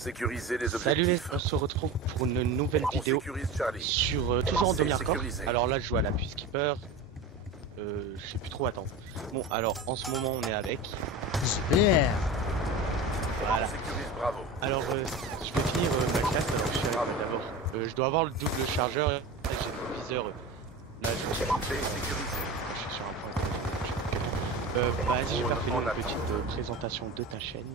Sécuriser les Salut les, objectifs. on se retrouve pour une nouvelle On vidéo sécurise Charlie. sur toujours en demi hardcore. Sécurisé. Alors là je joue à la Peacekeeper, je sais plus trop, attends. Bon alors en ce moment on est avec, Super. voilà. On sécurise Bravo. Alors je vais finir ma classe, alors je suis avec d'abord. Je dois avoir le double chargeur, là j'ai le viseur, là je suis Portée sécurisée. sur un point. Vas-y je vais faire finir une petite présentation de ta chaîne.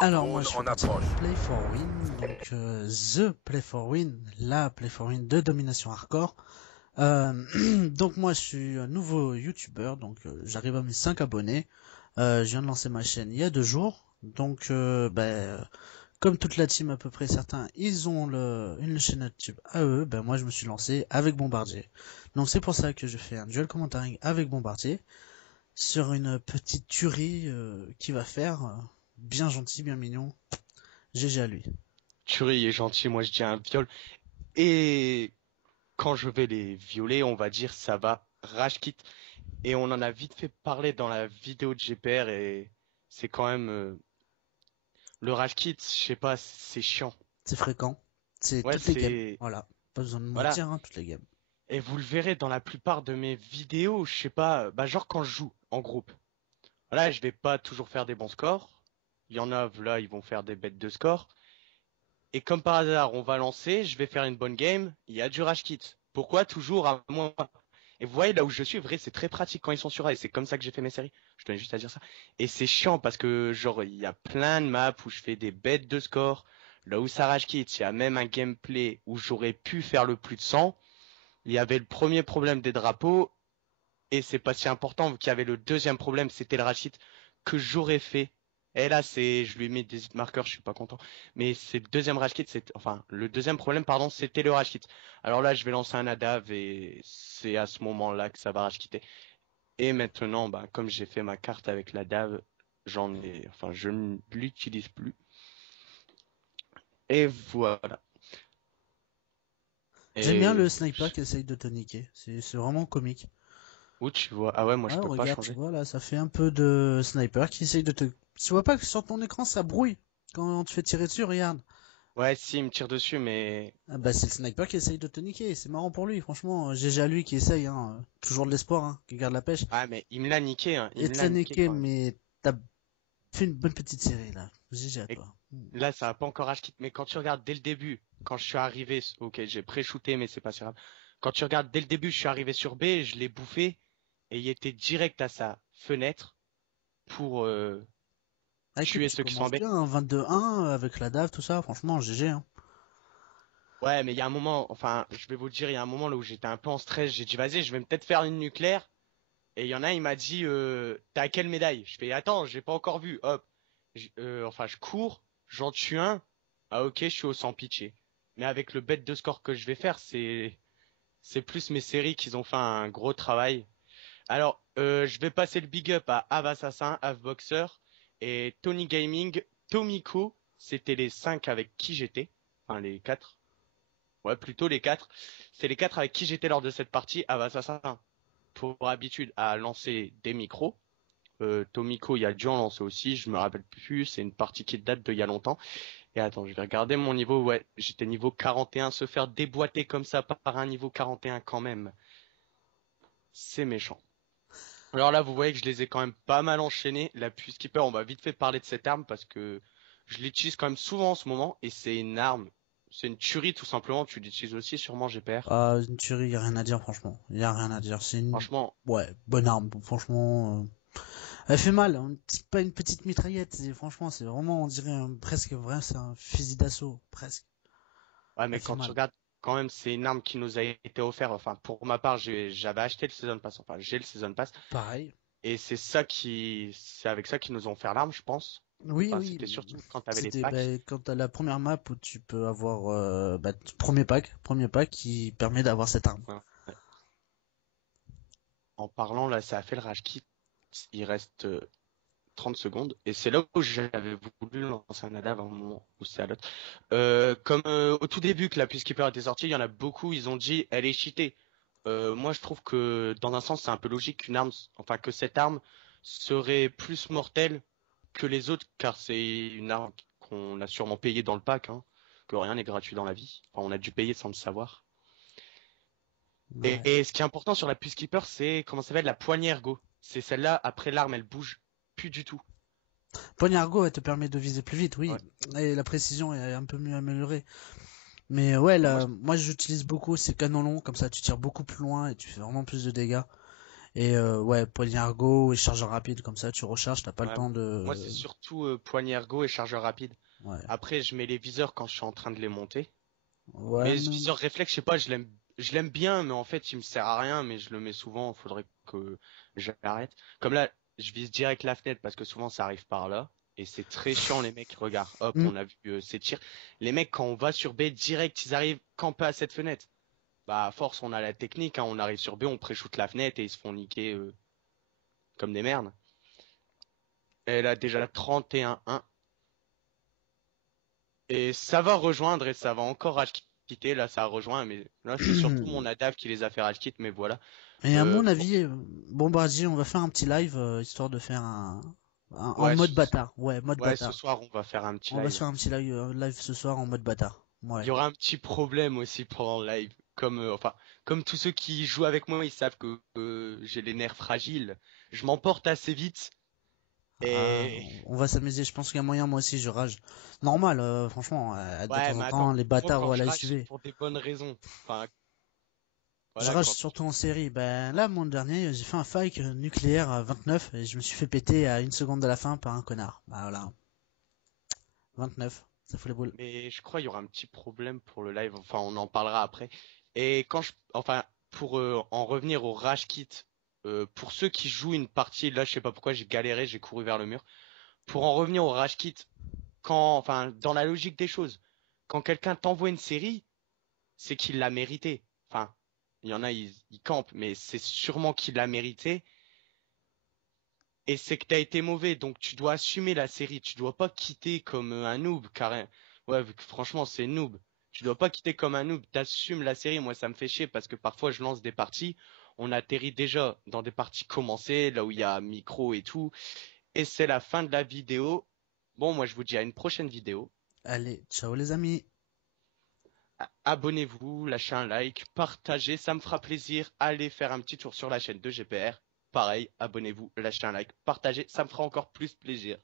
Alors Drone moi je en fais partie de approche. Play for Win, donc The Play for Win, la Play for Win de domination hardcore. Donc moi je suis un nouveau YouTuber, donc j'arrive à mes 5 abonnés. Je viens de lancer ma chaîne il y a 2 jours, donc comme toute la team à peu près, certains ils ont une chaîne YouTube à eux, moi je me suis lancé avec Bombardier. Donc c'est pour ça que je fais un duel commentaring avec Bombardier sur une petite tuerie qu'il va faire, bien gentil, bien mignon. GG à lui. Tuerie est gentil, moi je dis un viol. Et quand je vais les violer, on va dire ça va rage kit. Et on en a vite fait parler dans la vidéo de GPR et c'est quand même le rage kit, je sais pas, c'est chiant. C'est fréquent, c'est Ouais, toutes les games. c'est Voilà, pas besoin de voilà. mentir, hein, toutes les games. Et vous le verrez dans la plupart de mes vidéos, je sais pas, bah genre quand je joue en groupe. Voilà, je vais pas toujours faire des bons scores. Il y en a là, ils vont faire des bêtes de score. Et comme par hasard, on va lancer, je vais faire une bonne game, il y a du rage kit. Pourquoi toujours à moi? Et vous voyez là où je suis, vrai, c'est très pratique quand ils sont sur A et c'est comme ça que j'ai fait mes séries. Je tenais juste à dire ça. Et c'est chiant parce que genre il y a plein de maps où je fais des bêtes de score. Là où ça rage kit, il y a même un gameplay où j'aurais pu faire le plus de 100. Il y avait le premier problème des drapeaux et c'est pas si important vu qu'il y avait le deuxième problème, c'était le rage kit que j'aurais fait. Et là, je lui ai mis des marqueurs, je suis pas content. Mais c'est le deuxième rage kit, enfin, le deuxième problème, pardon, c'était le rage kit. Alors là, je vais lancer un ADAV et c'est à ce moment-là que ça va rage quitter. Et maintenant, bah, comme j'ai fait ma carte avec l'ADAV, je ne l'utilise plus. Et voilà. J'aime bien le Et sniper qui essaye de te niquer, c'est vraiment comique. où tu vois? Ah ouais, moi je Ah peux pas regarde, tu changer. vois là, ça fait un peu de sniper qui essaye de te... Tu vois pas que sur ton écran ça brouille quand tu fais tirer dessus, regarde. Ouais, si, il me tire dessus, mais Ah bah c'est le sniper qui essaye de te niquer, c'est marrant pour lui, franchement, GG à lui qui essaye, hein, toujours de l'espoir, hein, qui garde la pêche. ah mais il me l'a niqué, hein. Il Et me te l'a l'a niqué niqué, quand même. mais t'as fait une bonne petite série là, GG à Et toi. là, ça a pas encore rage mais quand tu regardes dès le début, quand je suis arrivé, ok, j'ai pré-shooté, mais c'est pas si grave. Quand tu regardes dès le début, je suis arrivé sur B, je l'ai bouffé, et il était direct à sa fenêtre pour Ah écoute, tuer tu ceux qui sont en commences B. bien, hein, 22-1 avec la DAV, tout ça, franchement, GG, hein. Ouais, mais il y a un moment, enfin, je vais vous le dire, il y a un moment là où j'étais un peu en stress, j'ai dit, vas-y, je vais peut-être faire une nucléaire, et il y en a, il m'a dit, t'as quelle médaille? Je fais, attends, j'ai pas encore vu, hop. Je cours, j'en tue un, ah ok, je suis au sans pitié. Mais avec le bet de score que je vais faire, c'est plus mes séries qui ont fait un gros travail. Alors, je vais passer le big up à Av Assassin, Av Boxer et Tony Gaming, Tomiko. C'était les 5 avec qui j'étais. Enfin, les 4. Ouais, plutôt les 4. C'est les 4 avec qui j'étais lors de cette partie. Av Assassin, pour habitude à lancer des micros. Tomiko, il y a dû en lancer aussi, je me rappelle plus. C'est une partie qui date d'il y a longtemps. Et attends, je vais regarder mon niveau. Ouais, j'étais niveau 41. Se faire déboîter comme ça par un niveau 41 quand même, c'est méchant. Alors là, vous voyez que je les ai quand même pas mal enchaînés. La Peacekeeper, on va vite fait parler de cette arme parce que je l'utilise quand même souvent en ce moment et c'est une arme, c'est une tuerie tout simplement. Tu l'utilises aussi sûrement GPR. Ah, une tuerie, y a rien à dire, franchement. Y a rien à dire. C'est une, Franchement, ouais, bonne arme, franchement. Elle fait mal, hein. C'est pas une petite mitraillette. Franchement, c'est vraiment, on dirait presque vrai, c'est un fusil d'assaut, presque. ouais, Elle mais fait quand tu mal. regardes, quand même, c'est une arme qui nous a été offerte. Enfin, pour ma part, j'avais acheté le Season Pass. Enfin, j'ai le Season Pass Pareil. et c'est avec ça qu'ils nous ont offert l'arme, je pense. Oui, Enfin, oui. c'était surtout quand t'avais les C'était packs. quand t'as la première map où tu peux avoir premier pack qui permet d'avoir cette arme. Ouais. En parlant, là, ça a fait le rage kit. Il reste 30 secondes. Et c'est là où j'avais voulu lancer un ADAV à un moment où c'est à l'autre. Comme au tout début que la Peacekeeper était sortie, il y en a beaucoup, ils ont dit elle est cheatée. Moi je trouve que dans un sens c'est un peu logique que cette arme serait plus mortelle que les autres car c'est une arme qu'on a sûrement payé dans le pack, hein, que rien n'est gratuit dans la vie. Enfin, on a dû payer sans le savoir. Ouais. Et ce qui est important sur la Peacekeeper, c'est comment ça s'appelle la poignée ergo. C'est celle-là, après l'arme, elle bouge plus du tout. Poignargo, elle te permet de viser plus vite, oui. Ouais. Et la précision est un peu mieux améliorée. Mais ouais, Moi, moi j'utilise beaucoup ces canons longs, comme ça tu tires beaucoup plus loin et tu fais vraiment plus de dégâts. Et ouais, poignargo et chargeur rapide, comme ça tu recharges, t'as pas le ouais, temps moi, c'est de... surtout poignée ergo et chargeur rapide. Ouais, Après, je mets les viseurs quand je suis en train de les monter. ouais, Mais ce viseur réflexe, je sais pas, je l'aime bien, mais en fait, il me sert à rien, mais je le mets souvent, faudrait que j'arrête. Comme là, je vise direct la fenêtre parce que souvent ça arrive par là. Et c'est très chiant, les mecs. Regarde, hop, Hmm. on a vu ces tirs. Les mecs, quand on va sur B, direct, ils arrivent camper à cette fenêtre. Bah, à force, on a la technique, hein, on arrive sur B, on pré-shoot la fenêtre et ils se font niquer comme des merdes. Elle a déjà 31-1. Et ça va rejoindre et ça va encore rage quitter. Là, ça a rejoint, mais là, c'est surtout mon Adav qui les a fait rage quit. Mais voilà. Et à mon Pour... avis, Bombardier, on va faire un petit live, histoire de faire en Ouais, mode bâtard. Ouais, mode ouais, ce bâtard. soir, on va faire un petit On va se live. faire un petit live, live ce soir en mode bâtard. Il Ouais. y aura un petit problème aussi pendant le live. Comme tous ceux qui jouent avec moi, ils savent que j'ai les nerfs fragiles. Je m'emporte assez vite. Ah, Et on va s'amuser, je pense qu'il y a moyen, moi aussi je rage. Normal, franchement, de ouais, temps mais en temps, attends, les moi bâtards quand vont à je la rage, c'est SUV. pour des bonnes raisons. Enfin, Je voilà, rage surtout en série. Ben là, mon dernier, j'ai fait un fight nucléaire à 29 et je me suis fait péter à une seconde de la fin par un connard. Bah voilà, 29, ça fout les boules. mais je crois qu'il y aura un petit problème pour le live. Enfin, on en parlera après. Et enfin, pour en revenir au rage kit, pour ceux qui jouent une partie, là, je sais pas pourquoi j'ai galéré, j'ai couru vers le mur. Pour en revenir au rage kit, enfin, dans la logique des choses, quand quelqu'un t'envoie une série, c'est qu'il l'a mérité. Enfin, il y en a, ils campent, mais c'est sûrement qu'il l'a mérité. Et c'est que t'as été mauvais, donc tu dois assumer la série. Tu dois pas quitter comme un noob, car ouais, franchement, c'est noob. Tu dois pas quitter comme un noob. T'assumes la série. Moi, ça me fait chier parce que parfois, je lance des parties. On atterrit déjà dans des parties commencées, là où il y a micro et tout. Et c'est la fin de la vidéo. Bon, moi, je vous dis à une prochaine vidéo. Allez, ciao les amis. Abonnez-vous, lâchez un like, partagez, ça me fera plaisir. Allez faire un petit tour sur la chaîne de GPR. Pareil, abonnez-vous, lâchez un like, partagez, ça me fera encore plus plaisir.